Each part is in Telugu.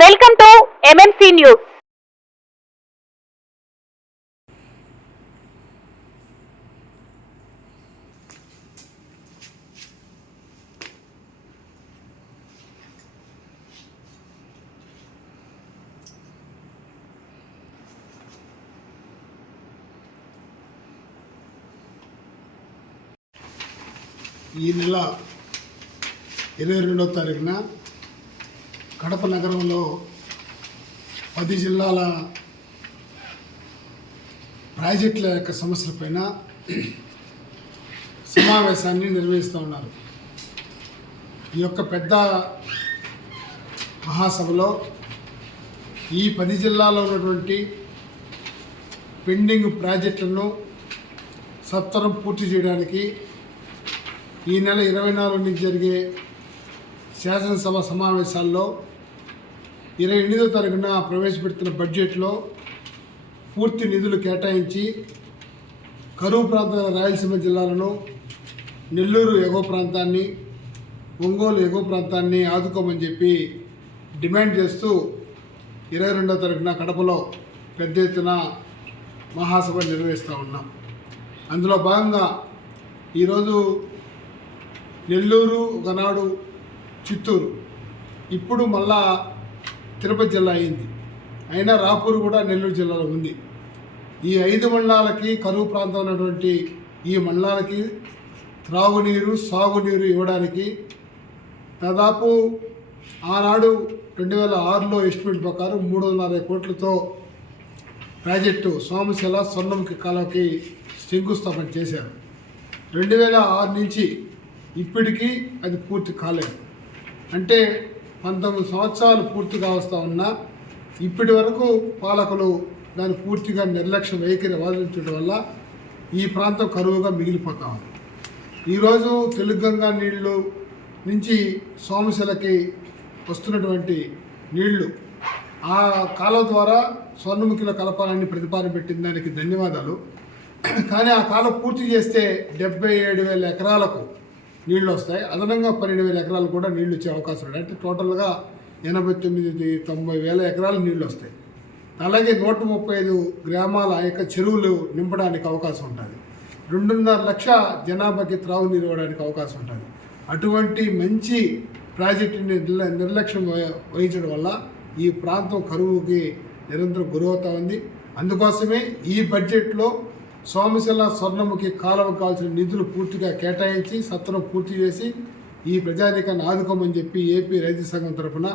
Welcome to MMC news. ఈ నెల 22వ తారీఖున కడప నగరంలో 10 జిల్లాల ప్రాజెక్టుల యొక్క సమస్యలపైన సమావేశాన్ని నిర్వహిస్తూ ఉన్నారు. ఈ యొక్క పెద్ద మహాసభలో ఈ 10 జిల్లాల్లో ఉన్నటువంటి పెండింగ్ ప్రాజెక్టులను సత్వరం పూర్తి చేయడానికి ఈ నెల 24 నుంచి జరిగే శాసనసభ సమావేశాల్లో 28వ తారీఖున ప్రవేశపెడుతున్న బడ్జెట్లో పూర్తి నిధులు కేటాయించి కరువు ప్రాంతాల రాయలసీమ జిల్లాలను, నెల్లూరు ఎగువ ప్రాంతాన్ని, ఒంగోలు ఎగువ ప్రాంతాన్ని ఆదుకోమని చెప్పి డిమాండ్ చేస్తూ 22వ తారీఖున కడపలో పెద్ద ఎత్తున మహాసభ నిర్వహిస్తూ ఉన్నాం. అందులో భాగంగా ఈరోజు నెల్లూరు, ఒకనాడు చిత్తూరు, ఇప్పుడు మళ్ళా తిరుపతి జిల్లా అయింది. అయినా రాపూరు కూడా నెల్లూరు జిల్లాలో ఉంది. ఈ 5 మండలాలకి కరువు ప్రాంతం ఉన్నటువంటి ఈ మండలాలకి త్రాగునీరు, సాగునీరు ఇవ్వడానికి దాదాపు ఆనాడు 2006లో ఎస్టిమేట్ ప్రకారం 350 కోట్లతో ప్రాజెక్టు సోమశిల స్వర్ణముఖి కాలువకి శంకుస్థాపన చేశారు. 2006 నుంచి ఇప్పటికీ అది పూర్తి కాలేదు. అంటే 19 సంవత్సరాలు పూర్తిగా వస్తూ ఉన్నా ఇప్పటి వరకు పాలకులు దాన్ని పూర్తిగా నిర్లక్ష్య వైఖరి వాదించడం వల్ల ఈ ప్రాంతం కరువుగా మిగిలిపోతా ఉంది. ఈరోజు తెలుగంగా నీళ్లు నుంచి సోమశిలకి వస్తున్నటువంటి నీళ్లు ఆ కాలువ ద్వారా స్వర్ణముఖిలో కలపాలని ప్రతిపాదన పెట్టిన దానికి ధన్యవాదాలు. కానీ ఆ కాలువ పూర్తి చేస్తే 77,000 ఎకరాలకు నీళ్లు వస్తాయి. అదనంగా 12,000 ఎకరాలు కూడా నీళ్లు వచ్చే అవకాశం ఉంది. అంటే టోటల్గా 89,000-90,000 ఎకరాలు నీళ్లు వస్తాయి. అలాగే 135 గ్రామాల యొక్క చెరువులు నింపడానికి అవకాశం ఉంటుంది. 2.5 లక్షల జనాభాకి త్రాగునీరు ఇవ్వడానికి అవకాశం ఉంటుంది. అటువంటి మంచి ప్రాజెక్టుని నిర్లక్ష్యం వహించడం వల్ల ఈ ప్రాంతం కరువుకి నిరంతరం గురవుతూ ఉంది. అందుకోసమే ఈ బడ్జెట్లో సోమశిల స్వర్ణముఖి కాలువకు కావాల్సిన నిధులు పూర్తిగా కేటాయించి సత్వరం పూర్తి చేసి ఈ ప్రజానీకాన్ని ఆదుకోమని చెప్పి ఏపీ రైతు సంఘం తరఫున,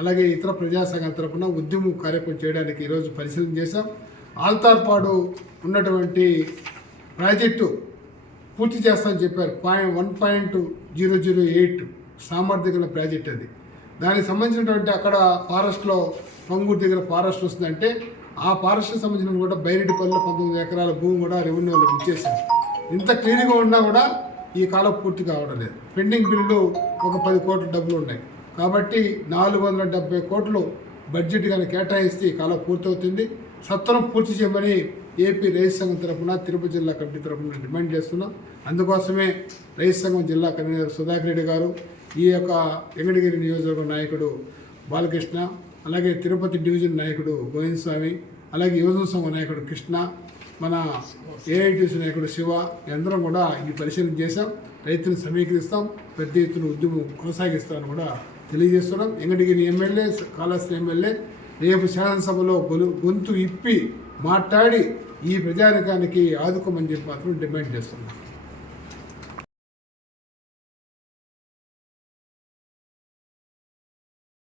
అలాగే ఇతర ప్రజా సంఘం తరఫున ఉద్యమం కార్యక్రమం చేయడానికి ఈరోజు పరిశీలన చేశాం. ఆల్తార్పాడు ఉన్నటువంటి ప్రాజెక్టు పూర్తి చేస్తామని చెప్పారు. 1.008 సామర్థ్యం గల ప్రాజెక్ట్ అది. దానికి సంబంధించినటువంటి అక్కడ ఫారెస్ట్లో పంగూరు దగ్గర ఫారెస్ట్ వస్తుందంటే ఆ ఫారెస్ట్కి సంబంధించిన కూడా బైరెడ్డిపల్లిలో 19 ఎకరాల భూమి కూడా రెవెన్యూ వాళ్ళకి ఇచ్చేసారు. ఇంత క్లీన్గా ఉన్నా కూడా ఈ కాలం పూర్తి కావడం లేదు. పెండింగ్ బిల్లులు ఒక 10 కోట్ల డబ్బులు ఉన్నాయి. కాబట్టి 470 కోట్లు బడ్జెట్ కానీ కేటాయిస్తే ఈ కాలం పూర్తవుతుంది. సత్వరం పూర్తి చేయమని ఏపీ రైతు సంఘం తరఫున, తిరుపతి జిల్లా కమిటీ తరఫున డిమాండ్ చేస్తున్నాం. అందుకోసమే రైతు సంఘం జిల్లా కన్వీనర్ సుధాకర్ రెడ్డి గారు, ఈ యొక్క వెంకటగిరి నియోజకవర్గ నాయకుడు బాలకృష్ణ, అలాగే తిరుపతి డివిజన్ నాయకుడు గోవింద్ స్వామి, అలాగే యువజన సంఘం నాయకుడు కృష్ణ, మన ఏఐటీసీ నాయకుడు శివ, అందరం కూడా ఈ పరిశీలన చేశాం. రైతులను సమీకరిస్తాం, పెద్ద ఎత్తున ఉద్యమం కొనసాగిస్తామని కూడా తెలియజేస్తున్నాం. వెంకటగిరి ఎమ్మెల్యే, కాళహస్తి ఎమ్మెల్యే రేపు శాసనసభలో గొంతు ఇప్పి మాట్లాడి ఈ ప్రజానికానికి ఆదుకోమని చెప్పి మాత్రం డిమాండ్ చేస్తున్నాం.